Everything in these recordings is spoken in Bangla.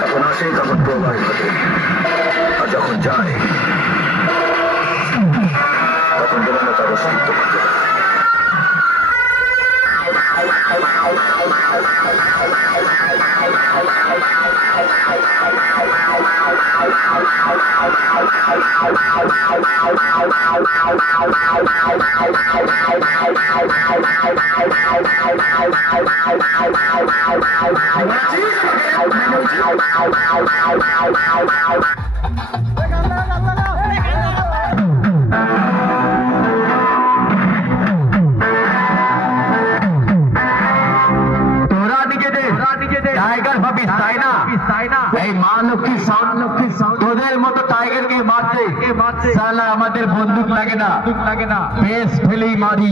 যখন আসে তখন প্রলয় ঘটে, আর যখন যায় তখন যেন তার অস্তিত্ব খুঁজে পায়। টাইগার ভাবিস তাই না? এই মা লক্ষ্মী সাউন্ড তোদের মতো টাইগারকে মারতে সালা আমাদের বন্দুক লাগে না, বেশ ফেলেই মারি।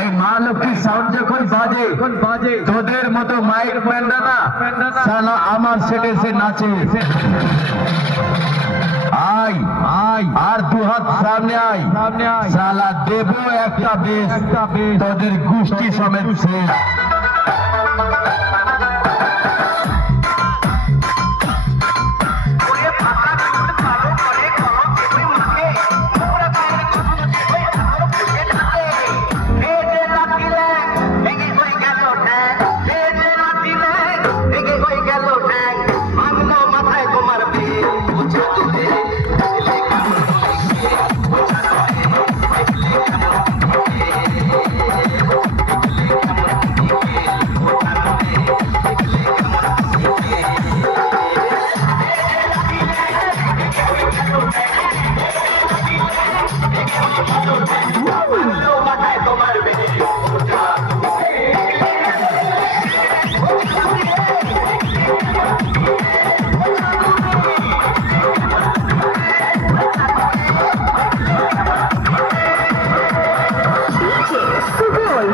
এই মা লক্ষ্মী সাউন্ড যখন বাজে তোদের মতো মাইক ম্যানরা না সালা আমার সেটে সে নাচে। আয় আর দু হাত সামনে আয় সালা দেবো একটা বেশ তোদের গোষ্ঠী সমেত শেষ। DJ Sugoi.